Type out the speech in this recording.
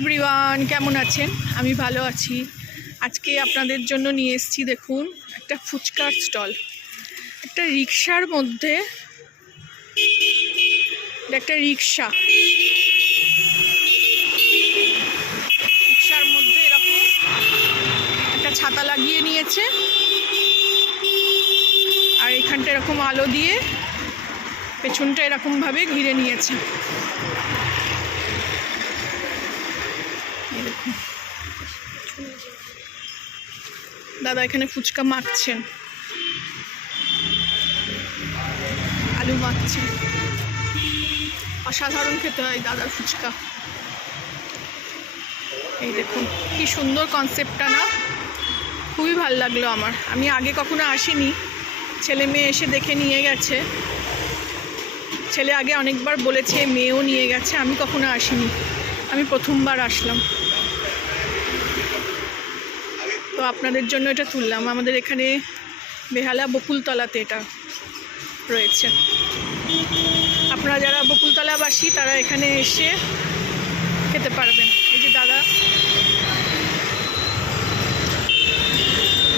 Everyone, কেমন আছেন? আমি ভালো আছি। আজকে আপনাদের জন্য নিয়ে এসেছি, দেখুন একটা ফুচকার স্টল। একটা রিক্সার মধ্যে, একটা রিক্সার মধ্যে এরকম একটা ছাতা লাগিয়ে নিয়েছে, আর এখানটা এরকম আলো দিয়ে পেছনটা এরকমভাবে ঘিরে নিয়েছে। দাদা এখানে ফুচকা মাখছেন, আলু মাখছেন। অসাধারণ খেতে হয় দাদার ফুচকা। এই দেখুন কি সুন্দর কনসেপ্টটা, না? খুবই ভালো লাগলো আমার। আমি আগে কখনো আসিনি, ছেলে মেয়ে এসে দেখে নিয়ে গেছে। ছেলে আগে অনেকবার বলেছে, মেয়েও নিয়ে গেছে, আমি কখনো আসিনি, আমি প্রথমবার আসলাম। তো আপনাদের জন্য এটা তুললাম। আমাদের এখানে বেহালা বকুলতলাতে এটা রয়েছে। আপনারা যারা বকুলতলাবাসী তারা এখানে এসে খেতে পারবেন। এই যে দাদা